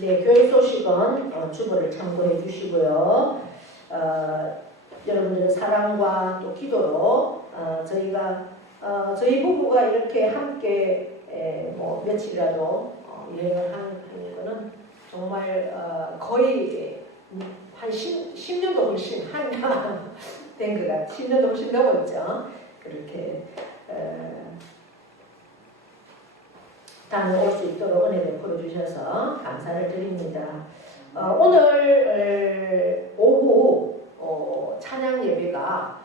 네, 교회 소식은 주보를 참고해 주시고요. 여러분들의 사랑과 또 기도로 저희가 저희 부부가 이렇게 함께 뭐 며칠이라도 여행을 하는 거는 정말 거의 한 10년도 훨씬 된 것 같아요. 10년도 훨씬 넘었죠. 그렇게 다음에 올 수 있도록 은혜 베풀어 주셔서 감사를 드립니다. 오늘 오후 찬양 예배가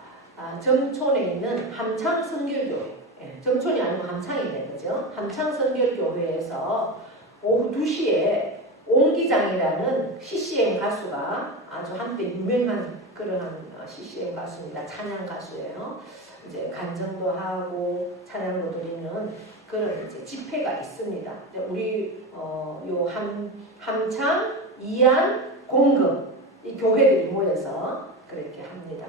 정촌에 있는 함창선결교회, 정촌이 아니고 함창이네, 그죠? 함창선결교회에서 오후 2시에 옹기장이라는 CCM 가수가 아주 한때 유명한 그러한 CCM 가수입니다. 찬양 가수예요. 이제 간정도 하고 찬양도 드리는 그런 이제 집회가 있습니다. 우리 요 함창, 이안, 공금 이 교회들이 모여서 그렇게 합니다.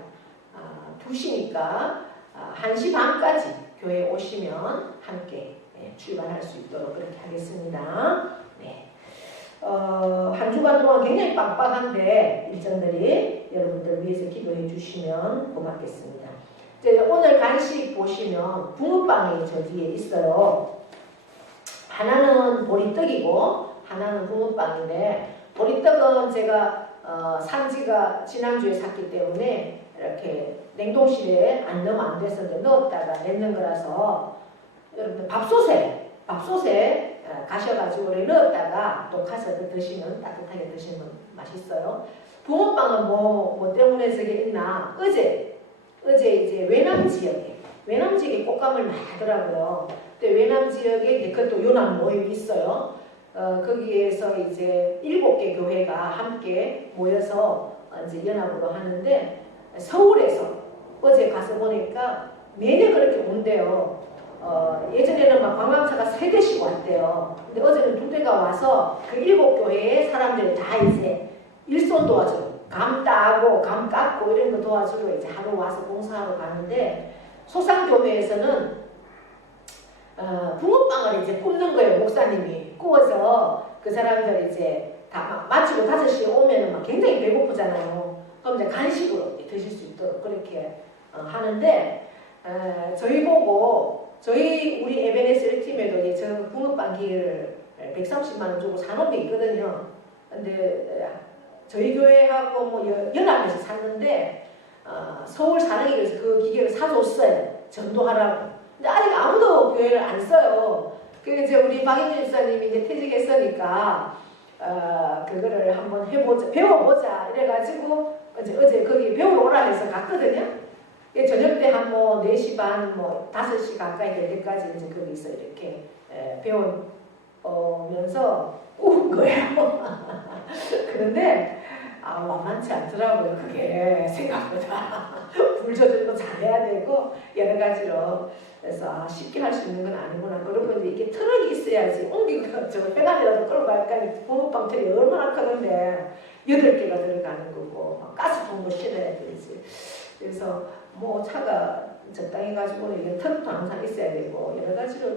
2시니까 1시 반까지 교회에 오시면 함께 출발할 수 있도록 그렇게 하겠습니다. 네. 한 주간 동안 굉장히 빡빡한데 일정들이 여러분들 위해서 기도해 주시면 고맙겠습니다. 오늘 간식 보시면 붕어빵이 저 뒤에 있어요. 하나는 보리떡이고 하나는 붕어빵인데 보리떡은 제가 산지가 지난주에 샀기 때문에 이렇게 냉동실에 안 넣으면 안 돼서 넣었다가 냈는 거라서 여러분들 밥솥에 가셔가지고 넣었다가 또 가서 드시면 따뜻하게 드시면 맛있어요. 붕어빵은 뭐 때문에 저게 있나? 어제 이제 외남 지역에 꽃감을 많이 하더라고요. 근데 외남 지역에 그것도 요남 모임이 있어요. 거기에서 이제 7개 교회가 함께 모여서 이제 연합으로 하는데 서울에서 어제 가서 보니까 매년 그렇게 온대요. 예전에는 막 관광차가 3대씩 왔대요. 근데 어제는 2대가 와서 그 7교회의 사람들 다 이제 일손 도와주고 감 따고 감 깎고 이런 거 도와주러 이제 하루 와서 봉사하러 가는데 소상교회에서는 붕어빵을 이제 굽는 거예요. 목사님이 구워서 그 사람들 이제 다 마치고 5시에 오면은 막 굉장히 배고프잖아요. 그럼 이제 간식으로 드실 수 있도록 그렇게 하는데 저희 보고 우리 에베네스 팀에도 저 붕어빵 기를 130만 원 주고 사놓은 게 있거든요. 근데 저희 교회하고 뭐 연합해서 샀는데 서울 사랑이에서 그 기계를 사줬어요. 전도하라고. 근데 아직 아무도 교회를 안 써요. 그래서 이제 우리 박인주 집사님이 이제 퇴직했으니까 그거를 한번 해보자, 배워보자 이래가지고 어제 거기 배우러 오라 해서 갔거든요. 저녁 때 한 뭐 4시 반, 뭐 5시 가까이 될 때까지 이제 거기서 이렇게 배우면서 구운 거예요. 그런데 만만치 않더라고요. 그게 생각보다 불 조절도 잘해야 되고 여러 가지로 그래서 쉽게 할 수 있는 건 아니구나. 그러고 이제 이게 트럭이 있어야지 옮기고 저 배관이라도 끌고 갈까. 붕어빵 트럭이 얼마나 크는데 8개가 들어가는 거고 가스통도 실어야 되지. 그래서 뭐 차가 적당히 가지고는 이게 트럭도 항상 있어야 되고 여러 가지로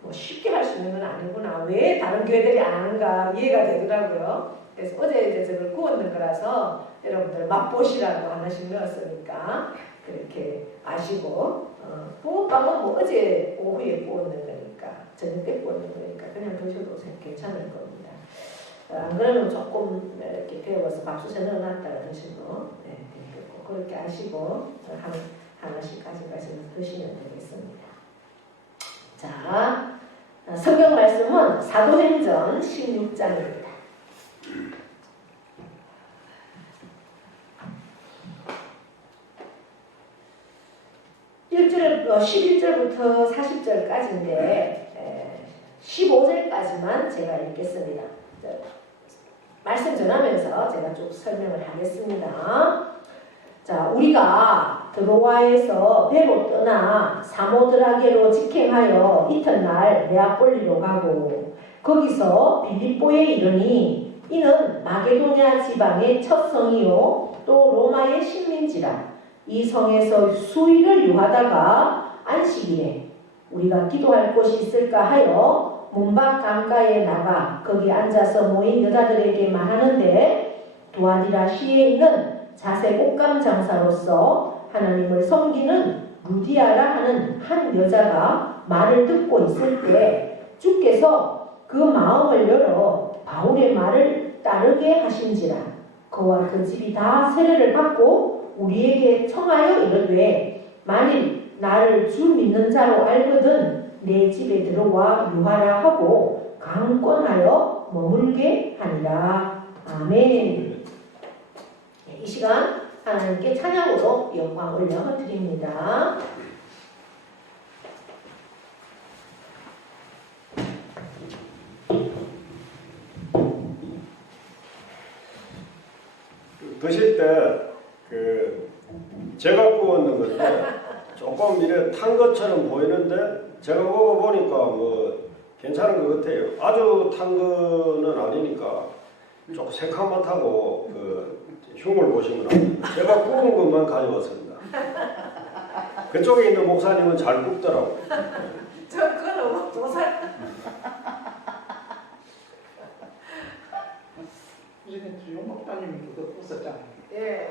뭐 쉽게 할 수 있는 건 아니구나. 왜 다른 교회들이 안 하는가 이해가 되더라고요. 그래서 어제 이제 저걸 구웠는 거라서 여러분들 맛보시라고 하나씩 넣었으니까 그렇게 아시고 붕어빵은 뭐 어제 오후에 구웠는 거니까 저녁 때 구웠는 거니까 그냥 드셔도 괜찮을 겁니다. 안 그러면 조금 이렇게 데워서 밥솥에 넣어놨다가 드시고 되겠고 그렇게 아시고 하나씩 가져가셔서 드시면 되겠습니다. 자, 성경 말씀은 사도행전 16장입니다. 11절부터 40절까지인데 15절까지만 제가 읽겠습니다. 말씀 전하면서 제가 쭉 설명을 하겠습니다. 자, 우리가 드로아에서 배로 떠나 사모드라게로 직행하여 이튿날 네아폴리로 가고 거기서 빌립보에 이르니 이는 마게도냐 지방의 첫 성이요 또 로마의 식민지라. 이 성에서 수일을 유하다가 안식일에 우리가 기도할 곳이 있을까 하여 문밖 강가에 나가 거기 앉아서 모인 여자들에게 말하는데 두아디라 시에 있는 자색 옷감 장사로서 하나님을 섬기는 루디아라 하는 한 여자가 말을 듣고 있을 때 주께서 그 마음을 열어 바울의 말을 따르게 하신지라. 그와 그 집이 다 세례를 받고 우리에게 청하여 이르되 만일 나를 주 믿는 자로 알거든 내 집에 들어와 유하라 하고 강권하여 머물게 하니라. 아멘. 이 시간 하나님께 찬양으로 영광 올려드립니다. 드실 때 제가 구웠는 건데 조금 이래 탄 것처럼 보이는데 제가 먹어보니까 뭐 괜찮은 것 같아요. 아주 탄 거는 아니니까 조금 새카맣다고 흉을 보시면 압니다. 제가 구운 것만 가져왔습니다. 그쪽에 있는 목사님은 잘 굽더라고요. 저 그거 너무 도살. 이제는 주용 목사님이 그거 웃었잖아요. 예.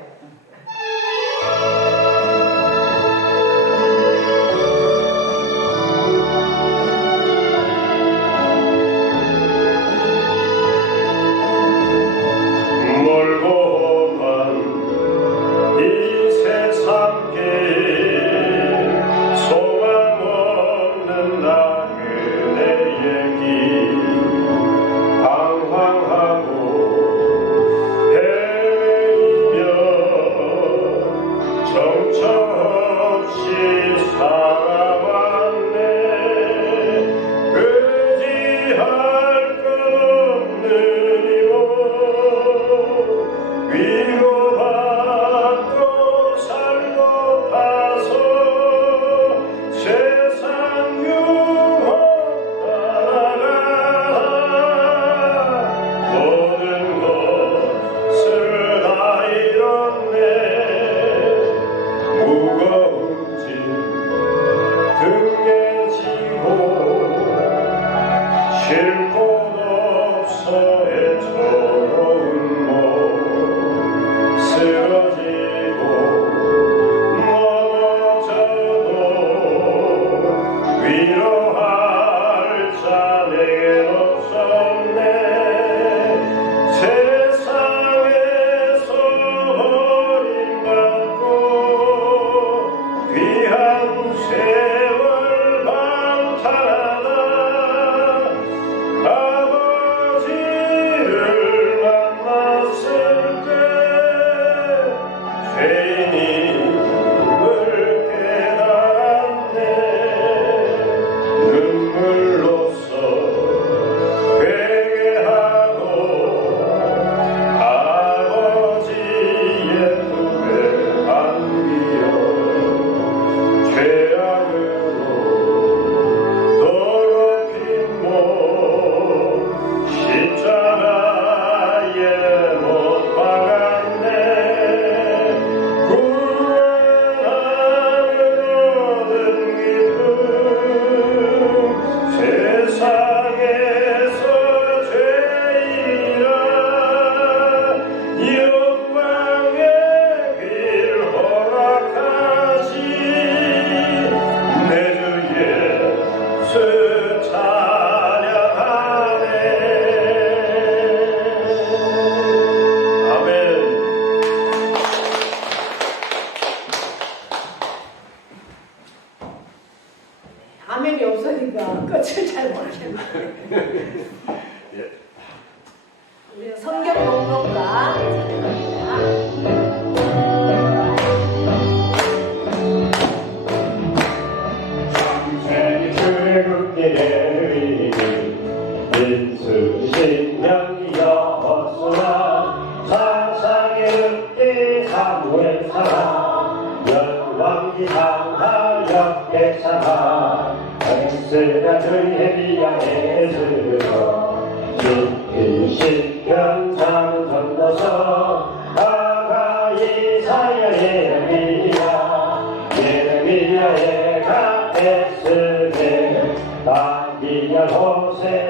아멘이 없으니까 끝을 잘 모르겠네. 우리는 성경 공동가 쓰라 저희의 위안에 들어 깊이 시편 장 건너서 아가 이사야의 예레미야의 가에스게 다니엘 호세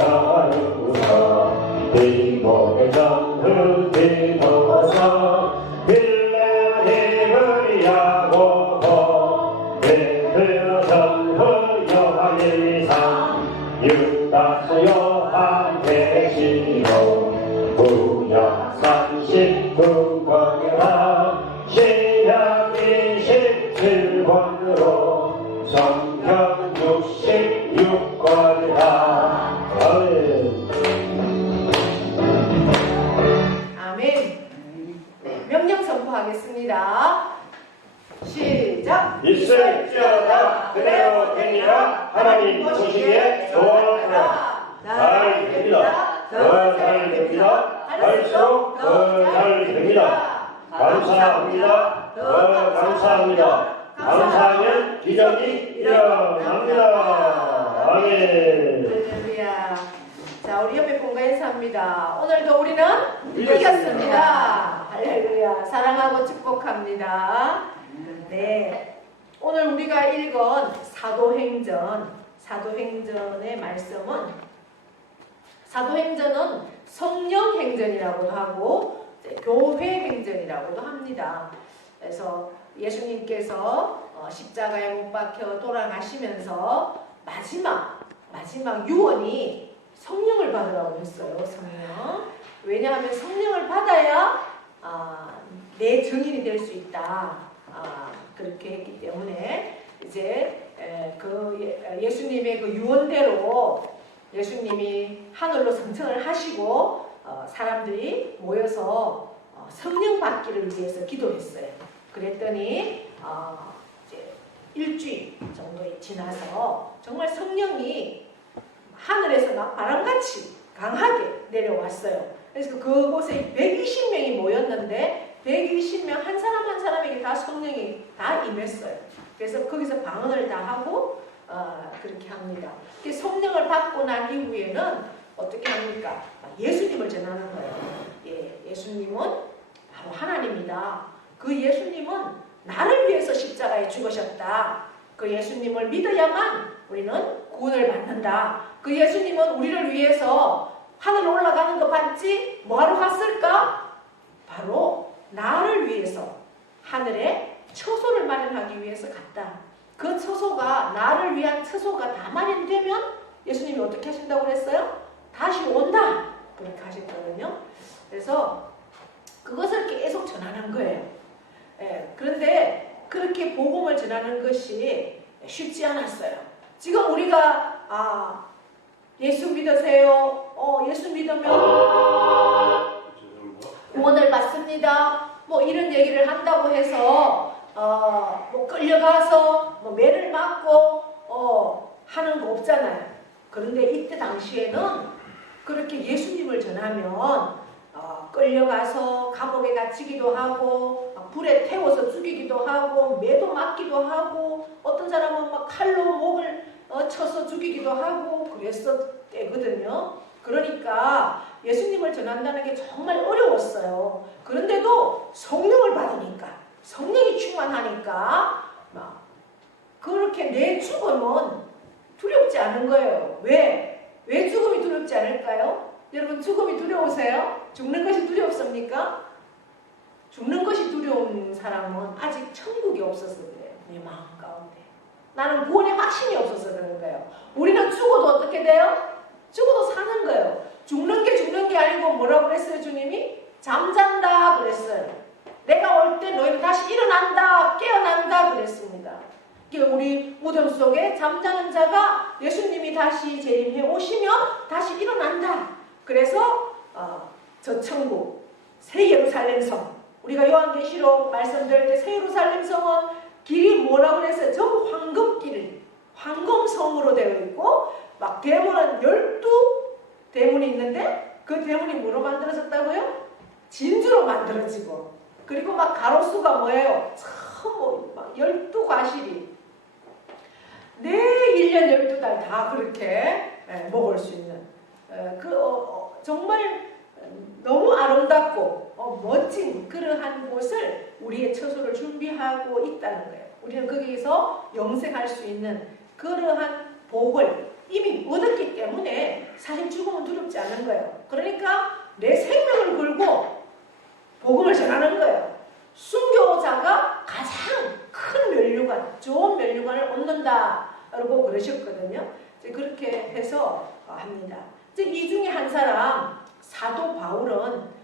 가누서 이목의 정후 뒤덮어서 빌레 힘을 야고보 베드로 전후 요한 일상 유다서 요한 계시록 구약 39권이라 신약 27권으로 성경 66권이라 아멘. 명령 선포하겠습니다. 시작. 있을지어다 그대로 되니라 하나님 보시기에 좋아하노라 잘 됩니다 더 잘 됩니다 할수록 더 잘 됩니다 감사합니다 더 감사합니다 감사하면 기적이 일어납니다 아멘. 할렐루야. 자, 우리 옆에 분과 인사합니다. 오늘도 우리는 이겼습니다. 이겼습니다. 할렐루야. 사랑하고 축복합니다. 네. 오늘 우리가 읽은 사도행전의 말씀은 사도행전은 성령 행전이라고도 하고 교회 행전이라고도 합니다. 그래서 예수님께서 십자가에 못 박혀 돌아가시면서 마지막 유언이 성령을 받으라고 했어요. 성령. 왜냐하면 성령을 받아야 내 증인이 될 수 있다. 그렇게 했기 때문에 이제 예수님의 그 유언대로 예수님이 하늘로 승천을 하시고 사람들이 모여서 성령 받기를 위해서 기도했어요. 그랬더니 이제 일주일 정도 지나서 정말 성령이 하늘에서 막 바람같이 강하게 내려왔어요. 그래서 그곳에 120명이 모였는데 120명 한 사람 한 사람에게 다 성령이 다 임했어요. 그래서 거기서 방언을 다 하고 그렇게 합니다. 성령을 받고 난 이후에는 어떻게 합니까? 예수님을 전하는 거예요. 예수님은 바로 하나님이다. 그 예수님은 나를 위해서 십자가에 죽으셨다. 그 예수님을 믿어야만 우리는 구원을 받는다. 그 예수님은 우리를 위해서 하늘 올라가는 거 봤지? 뭐하러 갔을까? 바로 나를 위해서 하늘에 처소를 마련하기 위해서 갔다. 그 처소가 나를 위한 처소가 다 마련되면 예수님이 어떻게 하신다고 그랬어요? 다시 온다. 그렇게 하셨거든요. 그래서 그것을 계속 전하는 거예요. 그런데 그렇게 복음을 전하는 것이 쉽지 않았어요. 지금 우리가 예수 믿으세요. 예수 믿으면 구원을 받습니다. 뭐 이런 얘기를 한다고 해서 뭐 끌려가서 뭐 매를 맞고 하는 거 없잖아요. 그런데 이때 당시에는 그렇게 예수님을 전하면 끌려가서 감옥에 gat히기도 하고 불에 태워서 죽이기도 하고 매도 맞기도 하고 어떤 사람은 막 칼로 목을 쳐서 죽이기도 하고 그랬었거든요. 그러니까 예수님을 전한다는 게 정말 어려웠어요. 그런데도 성령을 받으니까 성령이 충만하니까 막 그렇게 내 죽음은 두렵지 않은 거예요. 왜 죽음이 두렵지 않을까요? 여러분 죽음이 두려우세요? 죽는 것이 두렵습니까? 죽는 것이 두려운 사람은 아직 천국이 없어서 그래요. 내 마음 가운데. 나는 구원의 확신이 없어서 그런 거예요. 우리는 죽어도 어떻게 돼요? 죽어도 사는 거예요. 죽는 게 아니고 뭐라고 그랬어요? 주님이? 잠잔다 그랬어요. 내가 올 때 너희는 다시 일어난다, 깨어난다 그랬습니다. 우리 무덤 속에 잠자는 자가 예수님이 다시 재림해 오시면 다시 일어난다. 그래서 저 천국, 새 예루살렘 성, 우리가 요한계시록 말씀드릴 때 새 예루살렘 성은 길이 뭐라고 그랬어요? 저 황금길, 황금성으로 되어 있고 막 대문은 12대문이 있는데 그 대문이 뭐로 만들어졌다고요? 진주로 만들어지고 그리고 막 가로수가 뭐예요? 참 막 12과실이 내 1년 12달 다 그렇게 먹을 수 있는 정말 너무 아름답고 멋진 그러한 곳을 우리의 처소를 준비하고 있다는 거예요. 우리는 거기에서 영생할 수 있는 그러한 복을 이미 얻었기 때문에 사실 죽음은 두렵지 않은 거예요. 그러니까 내 생명을 걸고 복음을 전하는 거예요. 순교자가 가장 큰 면류관, 좋은 면류관을 얻는다라고 그러셨거든요. 이제 그렇게 해서 합니다. 이제 이 중에 한 사람 사도 바울은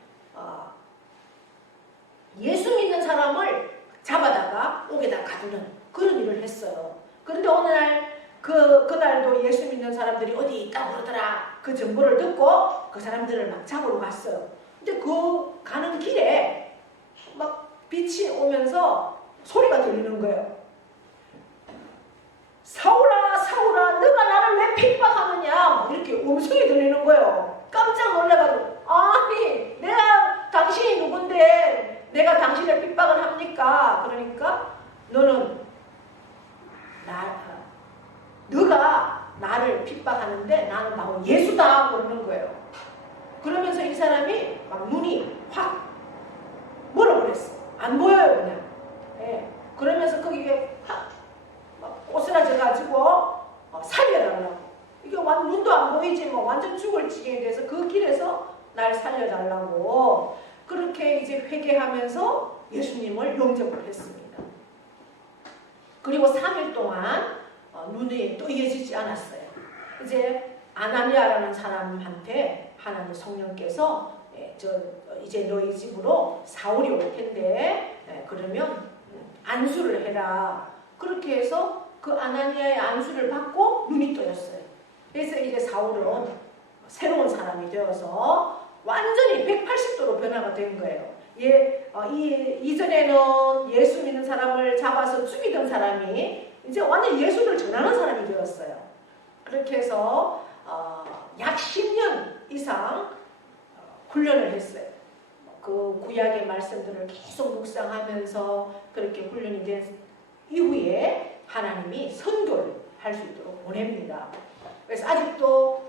예수 믿는 사람을 잡아다가 옥에다 가두는 그런 일을 했어요. 그런데 어느 날 그날도 예수 믿는 사람들이 어디 있다고 그러더라. 그 정보를 듣고 그 사람들을 막 잡으러 갔어요. 근데 그 가는 길에 막 빛이 오면서 소리가 들리는 거예요. 사울아, 사울아, 너가 나를 왜 핍박하느냐? 막 이렇게 음성이 들리는 거예요. 깜짝 놀라가지고, 아니, 내가 당신이 누군데 내가 당신을 핍박을 합니까? 그러니까 너는 너가 나를 핍박하는데 나는 바로 예수다 그러는 거예요. 그러면서 이 사람이 막 눈이 확 멀어버렸어. 안 보여요 그냥. 예. 그러면서 거기에 막 꼬스라져가지고 살려달라고. 이게 눈도 안 보이지 뭐 완전 죽을 지경이 돼서 그 길에서 날 살려달라고 그렇게 이제 회개하면서 예수님을 영접을 했습니다. 그리고 3일 동안 눈이 뜨여지지 않았어요. 이제 아나니아라는 사람한테 하나님 성령께서 이제 너희 집으로 사울이 올 텐데 그러면 안수를 해라. 그렇게 해서 그 아나니아의 안수를 받고 눈이 떠졌어요. 그래서 이제 사울은 새로운 사람이 되어서 완전히 180도로 변화가 된 거예요. 이전에는 예수 믿는 사람을 잡아서 죽이던 사람이 이제 완전 예수를 전하는 사람이 되었어요. 그렇게 해서 약 10년 이상 훈련을 했어요. 그 구약의 말씀들을 계속 묵상하면서 그렇게 훈련이 된 이후에 하나님이 선교를 할 수 있도록 보냅니다. 그래서 아직도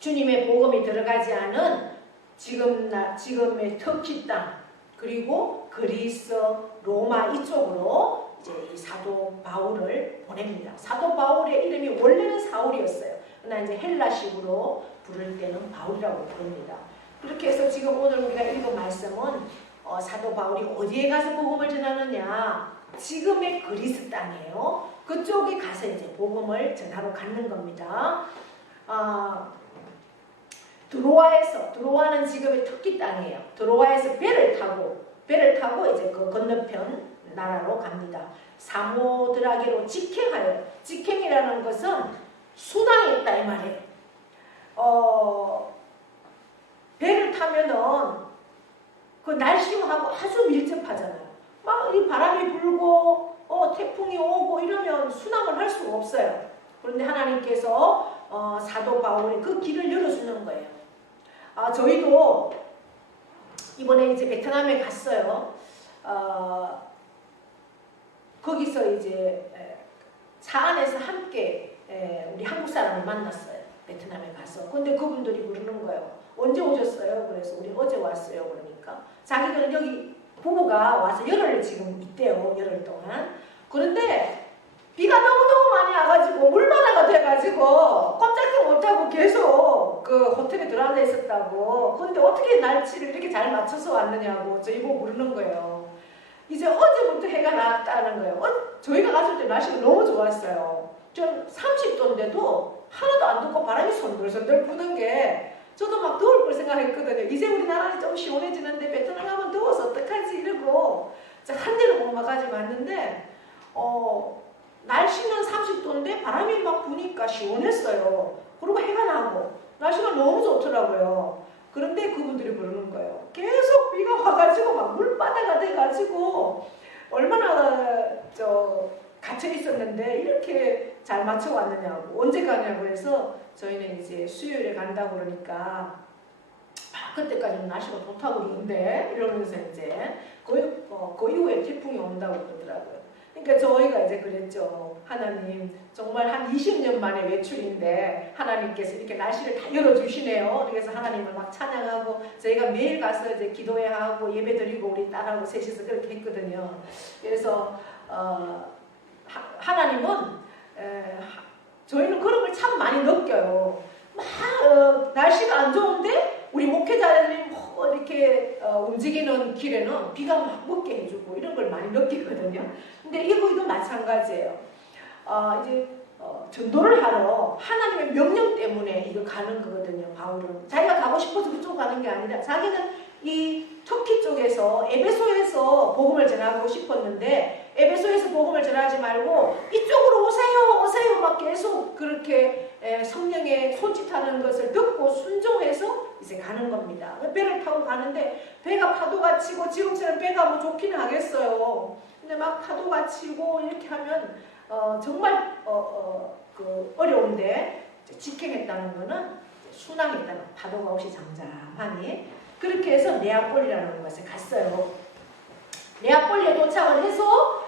주님의 복음이 들어가지 않은 지금의 터키 땅 그리고 그리스, 로마 이쪽으로 이제 이 사도 바울을 보냅니다. 사도 바울의 이름이 원래는 사울이었어요. 그러나 이제 헬라식으로 부를 때는 바울이라고 부릅니다. 그렇게 해서 지금 오늘 우리가 읽은 말씀은 사도 바울이 어디에 가서 복음을 전하느냐? 지금의 그리스 땅이에요. 그쪽에 가서 이제 복음을 전하러 가는 겁니다. 드로아는 지금의 터키 땅이에요. 드로아에서 배를 타고 이제 그 건너편 나라로 갑니다. 사모드라게로 직행하여. 직행이라는 것은 순항이 있다 이 말이에요. 배를 타면은 그 날씨하고 아주 밀접하잖아요. 막 이 바람이 불고 태풍이 오고 이러면 순항을 할 수가 없어요. 그런데 하나님께서 사도 바울이 그 길을 열어주는 거예요. 저희도 이번에 이제 베트남에 갔어요. 거기서 이제 차 안에서 함께 우리 한국 사람을 만났어요. 베트남에 가서. 근데 그분들이 그러는 거예요. 언제 오셨어요? 그래서 우리 어제 왔어요. 그러니까 자기들은 여기 부부가 와서 열흘 지금 있대요. 열흘 동안. 그런데 비가 너무너무 많이 와가지고 물바다가 돼가지고 꼼짝도 못하고 계속 그 호텔에 들어앉아 있었다고. 근데 어떻게 날씨를 이렇게 잘 맞춰서 왔느냐고 저희 보고 물는 거예요. 이제 어제부터 해가 나왔다는 거예요. 저희가 갔을 때 날씨가 너무 좋았어요. 전 30도인데도 하나도 안 덥고 바람이 손들손들 부는 게 저도 막 더울 걸 생각했거든요. 이제 우리나라는 좀 시원해지는데 베트남 가면 더워서 어떡하지 이러고 한 대를 못 막아지 왔는데 날씨는 30도인데 바람이 막 부니까 시원했어요. 그리고 해가 나고 날씨가 너무 좋더라고요. 그런데 그분들이 그러는 거예요. 계속 비가 와가지고 막 물바다가 돼가지고 얼마나 갇혀 있었는데 이렇게 잘 맞춰 왔느냐고 언제 가냐고 해서 저희는 이제 수요일에 간다고 그러니까 그때까지는 날씨가 좋다고 그러는데 이러면서 이제 그 이후에 태풍이 온다고 그러더라고요. 그러니까 저희가 이제 그랬죠. 하나님 정말 한 20년 만에 외출인데 하나님께서 이렇게 날씨를 다 열어주시네요. 그래서 하나님을 막 찬양하고 저희가 매일 가서 이제 기도해야 하고 예배드리고 우리 딸하고 셋이서 그렇게 했거든요. 그래서 하나님은 저희는 그런 걸 참 많이 느껴요. 막 날씨가 안 좋은데 우리 목회자들이 뭐 이렇게 움직이는 길에는 비가 막 먹게 해주고 이런 걸 많이 느끼거든요. 근데 이거도 마찬가지예요. 이제 전도를 하러 하나님의 명령 때문에 이거 가는 거거든요. 바울은 자기가 가고 싶어서 그쪽 가는 게 아니라 자기는 이 터키 쪽에서 에베소에서 복음을 전하고 싶었는데 에베소에서 복음을 전하지 말고 이쪽으로 오세요 오세요 막 계속 그렇게 성령의 손짓하는 것을 듣고 순종해서 이제 가는 겁니다. 배를 타고 가는데 배가 파도가 치고 지금처럼 배가 뭐 좋기는 하겠어요. 근데 막 파도가 치고 이렇게 하면 정말 그 어려운데 직행했다는 거는 순항했다는 파도가 없이 잠잠하니 그렇게 해서 네아폴리라는 곳에 갔어요. 네아폴리에 도착을 해서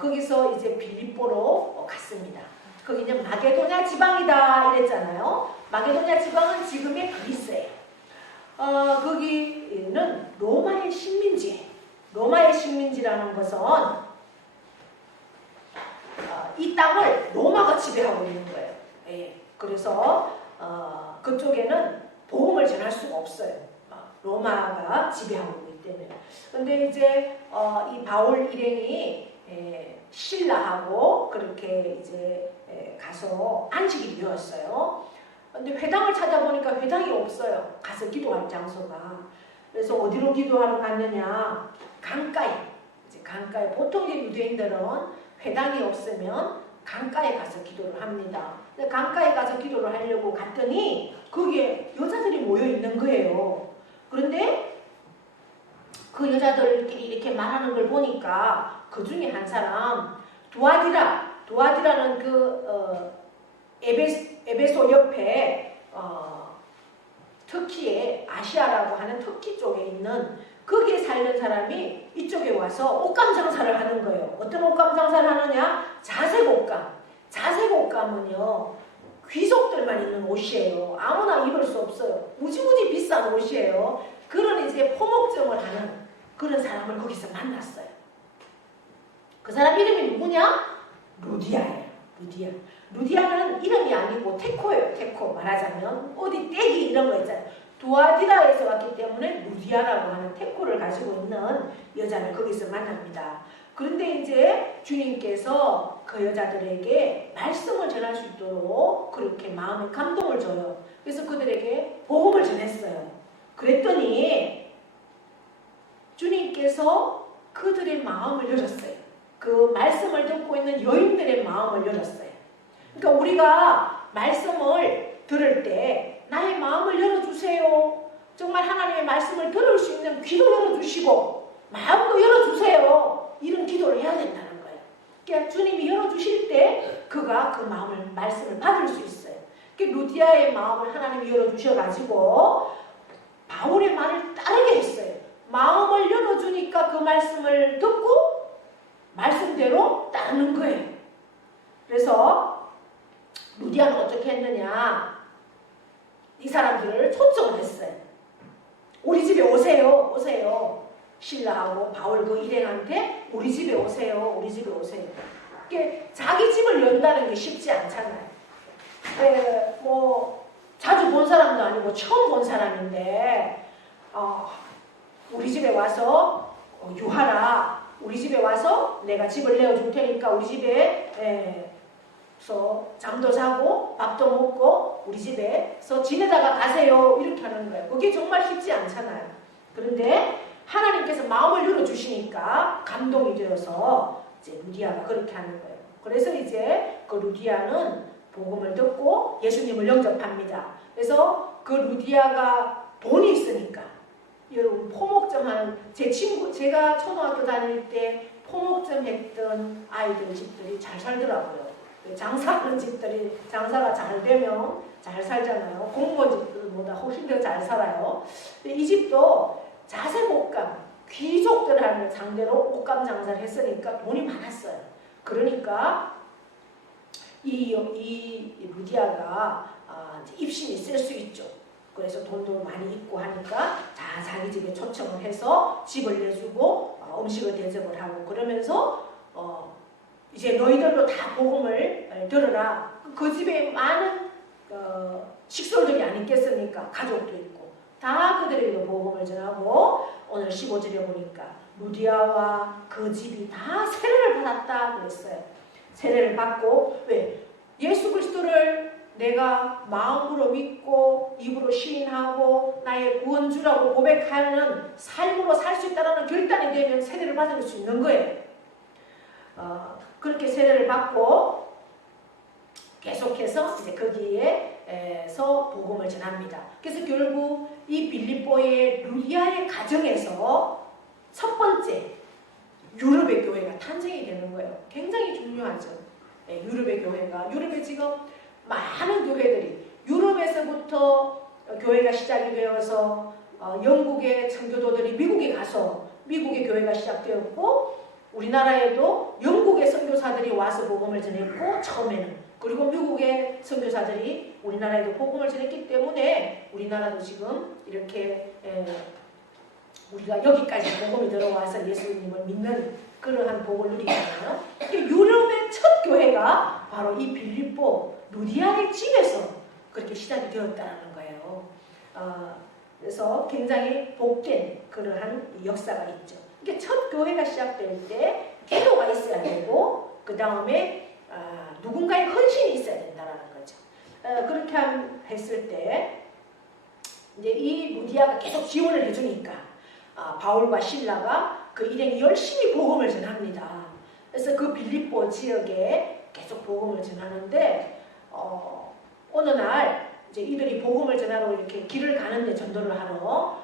거기서 이제 빌립보로 갔습니다. 거기는 마게도냐 지방이다 이랬잖아요. 마게도냐 지방은 지금의 그리스예요. 거기는 로마의 식민지예요. 로마의 식민지라는 것은 이 땅을 로마가 지배하고 있는 거예요. 예. 그래서 그쪽에는 복음을 전할 수가 없어요. 로마가 지배하고 있기 때문에. 근데 이제 이 바울 일행이 신라하고 그렇게 이제 가서 안식이 되었어요. 근데 회당을 찾아보니까 회당이 없어요. 가서 기도할 장소가. 그래서 어디로 기도하러 갔느냐? 강가에. 이제 강가에 보통 유대인들은 회당이 없으면 강가에 가서 기도를 합니다. 근데 강가에 가서 기도를 하려고 갔더니 거기에 여자들이 모여 있는 거예요. 그런데 그 여자들끼리 이렇게 말하는 걸 보니까 그 중에 한 사람 두아디라는 그 에베소 옆에 터키에 아시아라고 하는 터키 쪽에 있는 거기에 살던 사람이 이쪽에 와서 옷감 장사를 하는 거예요. 어떤 옷감 장사를 하느냐? 자색 옷감. 자색 옷감은요 귀족들만 입는 옷이에요. 아무나 입을 수 없어요. 무지무지 비싼 옷이에요. 그런 이제 포목점을 하는 그런 사람을 거기서 만났어요. 그 사람 이름이 누구냐? 루디아예요. 루디아는 이름이 아니고 테코예요. 테코 말하자면 어디 떼기 이런 거 있잖아요. 두아디라에서 왔기 때문에 루디아라고 하는 테코를 가지고 있는 여자를 거기서 만납니다. 그런데 이제 주님께서 그 여자들에게 말씀을 전할 수 있도록 그렇게 마음에 감동을 줘요. 그래서 그들에게 복음을 전했어요. 그랬더니 주님께서 그들의 마음을 열었어요. 그 말씀을 듣고 있는 여인들의 마음을 열었어요. 그러니까 우리가 말씀을 들을 때 나의 마음을 열어주세요. 정말 하나님의 말씀을 들을 수 있는 귀도 열어주시고 마음도 열어주세요. 이런 기도를 해야 된다는 거예요. 그러니까 주님이 열어주실 때 그가 그 말씀을 받을 수 있어요. 그러니까 루디아의 마음을 하나님이 열어주셔가지고 바울의 말을 따르게 했어요. 마음을 열어주니까 그 말씀을 듣고 말씀대로 따르는 거예요. 그래서 루디아는 어떻게 했느냐? 이 사람들을 초청을 했어요. 우리 집에 오세요. 오세요. 신라하고 바울 그 일행한테 우리 집에 오세요. 우리 집에 오세요. 이게 자기 집을 연다는 게 쉽지 않잖아요. 뭐 자주 본 사람도 아니고 처음 본 사람인데 우리 집에 와서 유하라. 우리 집에 와서 내가 집을 내어줄 테니까 우리 집에 잠도 자고 밥도 먹고 우리 집에서 지내다가 가세요. 이렇게 하는 거예요. 그게 정말 쉽지 않잖아요. 그런데 하나님께서 마음을 열어주시니까 감동이 되어서 이제 루디아가 그렇게 하는 거예요. 그래서 이제 그 루디아는 복음을 듣고 예수님을 영접합니다. 그래서 그 루디아가 돈이 있으니까 여러분 포목점 하는 제 친구 제가 초등학교 다닐 때 포목점 했던 아이들 집들이 잘 살더라고요. 장사하는 집들이 장사가 잘 되면 잘 살잖아요. 공무원 집들보다 훨씬 더 잘 살아요. 이 집도 자색 옷감, 귀족들을 상대로 옷감 장사를 했으니까 돈이 많았어요. 그러니까 이 루디아가 입심이 쓸 수 있죠. 그래서 돈도 많이 있고 하니까 자기 집에 초청을 해서 집을 내주고 음식을 대접을 하고 그러면서 이제 너희들도 다 복음을 들어라. 그 집에 많은 식솔들이 안 있겠습니까? 가족도 있고 다 그들에게 복음을 전하고 오늘 15절에 보니까 루디아와 그 집이 다 세례를 받았다 그랬어요. 세례를 받고 왜? 예수 그리스도를 내가 마음으로 믿고 입으로 시인하고 나의 구원주라고 고백하는 삶으로 살 수 있다는 결단이 되면 세례를 받을 수 있는 거예요. 그렇게 세례를 받고 계속해서 이제 거기에서 복음을 전합니다. 그래서 결국 이 빌립보의 루디아의 가정에서 첫 번째 유럽의 교회가 탄생이 되는 거예요. 굉장히 중요하죠. 유럽의 교회가 유럽에 지금 많은 교회들이 유럽에서부터 교회가 시작이 되어서 영국의 청교도들이 미국에 가서 미국의 교회가 시작되었고 우리나라에도 영국의 선교사들이 와서 복음을 전했고 처음에는 그리고 미국의 선교사들이 우리나라에도 복음을 전했기 때문에 우리나라도 지금 이렇게 우리가 여기까지 복음이 들어와서 예수님을 믿는 그러한 복을 누리는 유럽의 첫 교회가 바로 이 빌립보 루디아의 집에서 그렇게 시작이 되었다는 거예요. 그래서 굉장히 복된 그러한 역사가 있죠. 이게 첫 교회가 시작될 때 기도가 있어야 되고 그 다음에 누군가의 헌신이 있어야 된다는 거죠. 그렇게 했을 때 이제 이 루디아가 계속 지원을 해주니까 바울과 실라가 그 일행이 열심히 복음을 전합니다. 그래서 그 빌립보 지역에 계속 복음을 전하는데 어느 날 이제 이들이 복음을 전하러 이렇게 길을 가는데 전도를 하러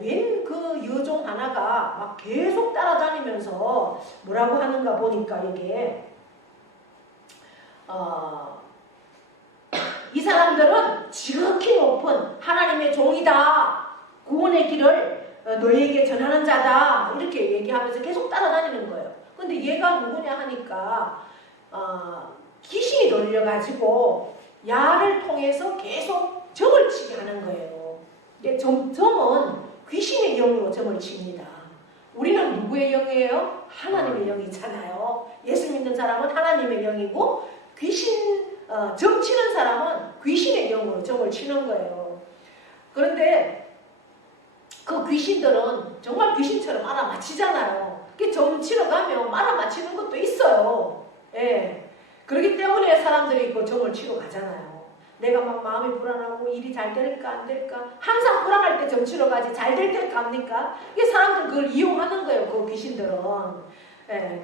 웬 그 여종 하나가 막 계속 따라다니면서 뭐라고 하는가 보니까 이게 이 사람들은 지극히 높은 하나님의 종이다. 구원의 길을 너희에게 전하는 자다. 이렇게 얘기하면서 계속 따라다니는 거예요. 근데 얘가 누구냐 하니까 귀신이 들려가지고 야를 통해서 계속 점을 치게 하는 거예요. 점은 귀신의 영으로 점을 칩니다. 우리는 누구의 영이에요? 하나님의 영이잖아요. 예수 믿는 사람은 하나님의 영이고 점 치는 사람은 귀신의 영으로 점을 치는 거예요. 그런데 그 귀신들은 정말 귀신처럼 알아맞히잖아요. 점 치러 가면 알아맞히는 것도 있어요. 예. 그렇기 때문에 사람들이 그 점을 치러 가잖아요. 내가 막 마음이 불안하고 일이 잘 될까 안 될까 항상 불안할 때 점 치러 가지 잘 될 때 갑니까? 이게 사람들 그걸 이용하는 거예요. 그 귀신들은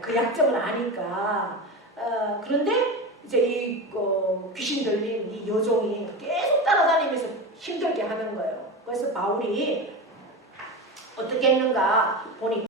그 약점을 아니까. 그런데 이제 이 귀신 들린 이 여종이 계속 따라다니면서 힘들게 하는 거예요. 그래서 바울이 어떻게 했는가 보니까